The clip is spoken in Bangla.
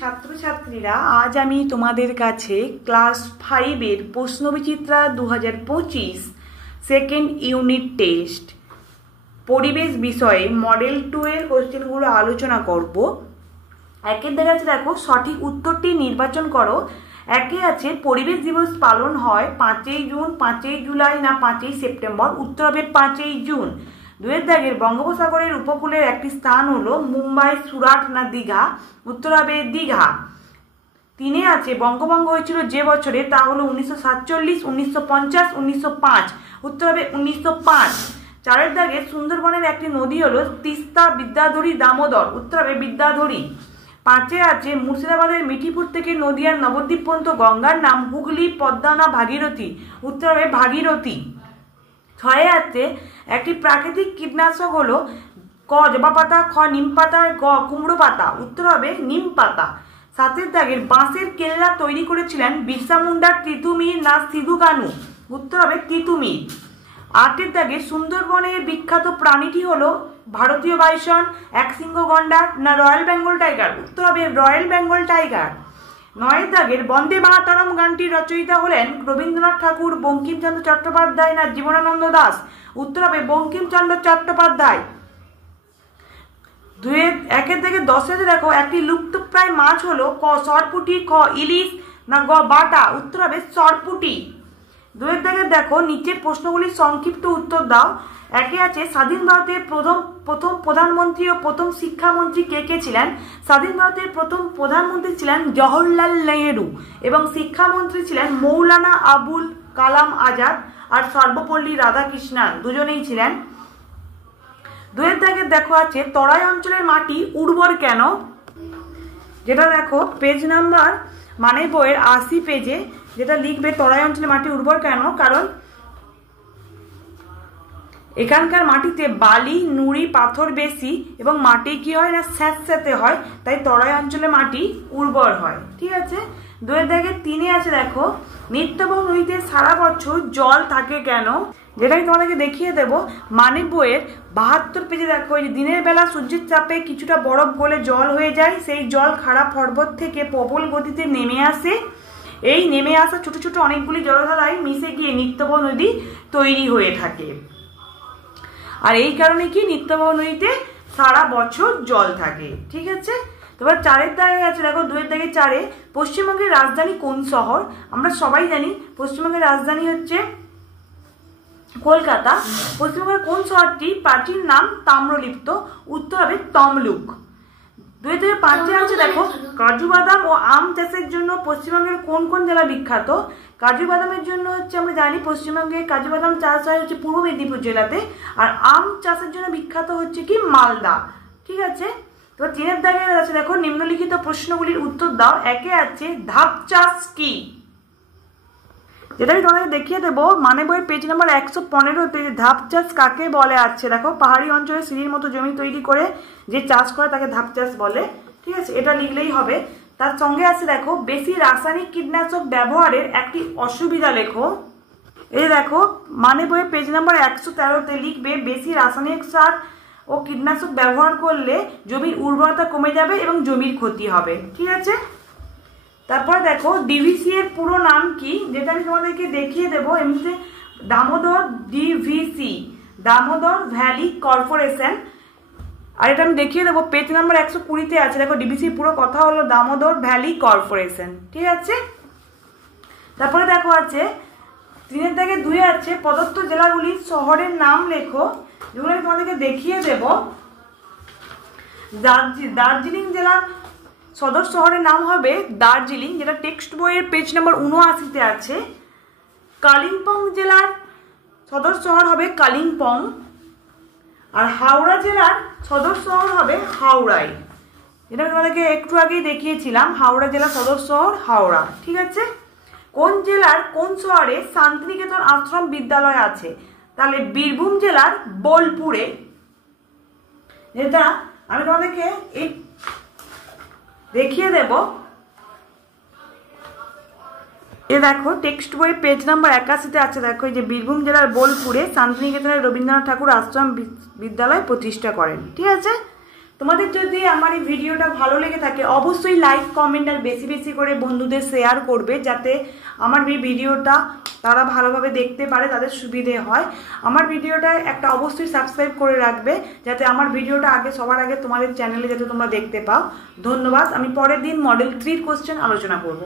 ছাত্রছাত্রীরা, আজ আমি তোমাদের কাছে ক্লাস 5-এর প্রশ্নবিচিত্রা 2025 সেকেন্ড ইউনিট টেস্ট পরিবেশ বিষয়ে মডেল 2 এর কোশ্চেনগুলো আলোচনা করব। একের দেখা আছে, দেখো সঠিক উত্তরটি নির্বাচন করো। একে আছে পরিবেশ দিবস পালন হয় 5ই জুন, 5ই জুলাই না 5ই সেপ্টেম্বর? উত্তর হবে 5ই জুন। দুয়ের দাগের বঙ্গোপসাগরের উপকূলের একটি স্থান হলো মুম্বাই, সুরাট না দীঘা? উত্তর হবে দীঘা। তিনে আছে বঙ্গভঙ্গ হয়েছিল যে বছরে, তা হলো 1947, 1950, 1905? উত্তর হবে 1905। চারের দাগে সুন্দরবনের একটি নদী হলো তিস্তা, বিদ্যাধরী, দামোদর? উত্তর হবে বিদ্যাধরী। পাঁচে আছে মুর্শিদাবাদের মিঠিপুর থেকে নদিয়ার নবদ্বীপ পর্যন্ত গঙ্গার নাম হুগলি, পদ্মা না ভাগীরথী? উত্তর হবে ভাগীরথী। ছয়ে আছে একটি প্রাকৃতিক কীটনাশক হলো ক জবা পাতা, খ নিম পাতা, গ কুমড়ো পাতা? উত্তর হবে নিম পাতা। সাতের দাগের বাঁশের কেল্লা তৈরি করেছিলেন বিরসা মুন্ডা, তিতুমির না সিধু কানু? উত্তর হবে তিতুমির। আটের দাগে সুন্দরবনের বিখ্যাত প্রাণীটি হলো ভারতীয় বাইসন, একশৃঙ্গ গন্ডার না রয়্যাল বেঙ্গল টাইগার? উত্তর হবে রয়্যাল বেঙ্গল টাইগার। নয়ের দাগের বন্দে মাতরম গানটির রচয়িতা হলেন রবীন্দ্রনাথ ঠাকুর, বঙ্কিমচন্দ্র চট্টোপাধ্যায় না জীবনানন্দ দাশ? উত্তর হবে বঙ্কিমচন্দ্র চট্টোপাধ্যায়। একের থেকে 10-এ দেখো একটি লুপ্তপ্রায় মাছ হলো ক সরপুঁটি, খ ইলিশ না গ বাটা? উত্তর হবে সরপুঁটি। দুয়ের দাগে দেখো নিচের প্রশ্নগুলির সংক্ষিপ্ত উত্তর দাও। একে আছে স্বাধীন ভারতের প্রথম প্রধানমন্ত্রী ও প্রথম শিক্ষামন্ত্রী কে কে ছিলেন? স্বাধীন ভারতের প্রথম প্রধানমন্ত্রী ছিলেন জওহরলাল নেহেরু এবং শিক্ষামন্ত্রী ছিলেন মৌলানা আবুল কালাম আজাদ আর সর্বপল্লী রাধাকৃষ্ণন, দুজনেই ছিলেন। দুয়ের দাগে দেখো আছে তরাই অঞ্চলের মাটি উর্বর কেন? যেটা দেখো পেজ নাম্বার মানে বইয়ের 80 পেজে যেটা লিখবে, তরাই অঞ্চলের মাটি উর্বর কেন? কারণ এখানকার মাটিতে বালি, নুড়ি, পাথর বেশি এবং মাটি কি হয় না স্যাঁতস্যাঁতে হয়, তাই তরাই অঞ্চলের মাটি উর্বর হয়। ঠিক আছে। দুয়ের দাগে 3-এ আছে দেখো নিত্যবহ নদীতে সারা বছর জল থাকে কেন? যেটা আমি তোমাদেরকে দেখিয়ে দেবো মানে বইয়ের 72 পেজে দেখো, যে দিনের বেলা সূর্যের চাপে কিছুটা বরফ গলে জল হয়ে যায়, সেই জল খারাপ পর্বত থেকে প্রবল গতিতে নেমে আসে। এই নেমে আসা ছোট ছোট অনেকগুলি জলধারায় মিশে গিয়ে নিত্যবহ নদী তৈরি হয়ে থাকে, আর এই কারণে কি নিত্যবহ নদীতে সারা বছর জল থাকে। ঠিক আছে। এবার 4-এর দাগে আছে দেখো, 2-এর দাগে 4-এ পশ্চিমবঙ্গের রাজধানী কোন শহর? আমরা সবাই জানি পশ্চিমবঙ্গের রাজধানী হচ্ছে কলকাতা। পশ্চিমবঙ্গের কোন শহরটি প্রাচীন নাম তাম্রলিপ্ত? উত্তর হবে তমলুক। 2 থেকে 5-এ আছে দেখো কাজু বাদাম ও আম চাষের জন্য পশ্চিমবঙ্গের কোন কোন জেলা বিখ্যাত? কাজু বাদামের জন্য হচ্ছে আমরা জানি পশ্চিমবঙ্গে কাজু বাদাম চাষ হয় হচ্ছে পূর্ব মেদিনীপুর জেলাতে, আর আম চাষের জন্য বিখ্যাত হচ্ছে কি মালদা। ঠিক আছে। তো 3-এর দাগে আছে দেখো নিম্নলিখিত প্রশ্নগুলির উত্তর দাও। একে আছে ধাপ চাষ কি? যেটা আমি তোমাদের দেখিয়ে দেবো মানে বই পেজ নাম্বার 115-তে ধাপ চাষ কাকে বলে আছে দেখো, পাহাড়ি অঞ্চলে সিঁড়ির মতো জমি তৈরি করে যে চাষ করে তাকে ধাপ চাষ বলে। ঠিক আছে, এটা লিখলেই হবে। তার সঙ্গে আছে দেখো বেশি রাসায়নিক কীটনাশক ব্যবহারের একটি অসুবিধা লেখো। এই দেখো মানে বইয়ের পেজ নাম্বার 113-তে লিখবে বেশি রাসায়নিক সার ও কীটনাশক ব্যবহার করলে জমির উর্বরতা কমে যাবে এবং জমির ক্ষতি হবে। ঠিক আছে। তারপর দেখো ডিভিসি এর পুরো নাম কি? যেটা আমি তোমাদেরকে দেখিয়ে দেবো এমনিতে, Damodar DVC, Damodar valley corporation. আর এটা আমি দেখিয়ে দেবো পেজ নাম্বার 120-তে আছে দেখো ডিভিসির পুরো কথা হলো দামোদর ভ্যালি কর্পোরেশন। ঠিক আছে। তারপরে দেখো আছে 3-এর দাগে 2-এ আছে প্রদত্ত জেলাগুলির শহরের নাম লেখো, যেগুলো আমি তোমাদেরকে দেখিয়ে দেবো। দার্জিলিং জেলার সদর শহরের নাম হবে দার্জিলিং, যেটা টেক্সট বইয়ের পেজ নাম্বার 79-তে আছে। কালিম্পং জেলার সদর শহর হবে কালিম্পং, আর হাওড়া জেলার সদর শহর হবে হাওড়াই। যেটা আমি তোমাদেরকে একটু আগেই দেখিয়েছিলাম, হাওড়া জেলার সদর শহর হাওড়া। ঠিক আছে। কোন জেলার কোন শহরে শান্তিনিকেতন আশ্রম বিদ্যালয় আছে? তাহলে বীরভূম জেলার বোলপুরে। যেটা আমি তোমাদেরকে এই দেখিয়ে দেব, এ দেখো টেক্সট বই পেজ নাম্বার 81-তে আছে দেখো, এই যে বীরভূম জেলার বোলপুরে শান্তিনিকেতনের রবীন্দ্রনাথ ঠাকুর আশ্রম বিদ্যালয় প্রতিষ্ঠা করেন। ঠিক আছে। তোমাদের যদি আমার এই ভিডিওটা ভালো লেগে থাকে অবশ্যই লাইক কমেন্ট আর বেশি বেশি করে বন্ধুদের শেয়ার করবে, যাতে আমার এই ভিডিওটা তারা ভালোভাবে দেখতে পারে, তাদের সুবিধে হয়। আমার ভিডিওটা একটা অবশ্যই সাবস্ক্রাইব করে রাখবে, যাতে আমার ভিডিওটা সবার আগে তোমাদের চ্যানেলে যাতে তোমরা দেখতে পাও। ধন্যবাদ। আমি পরের দিন মডেল 3 কোশ্চেন আলোচনা করব।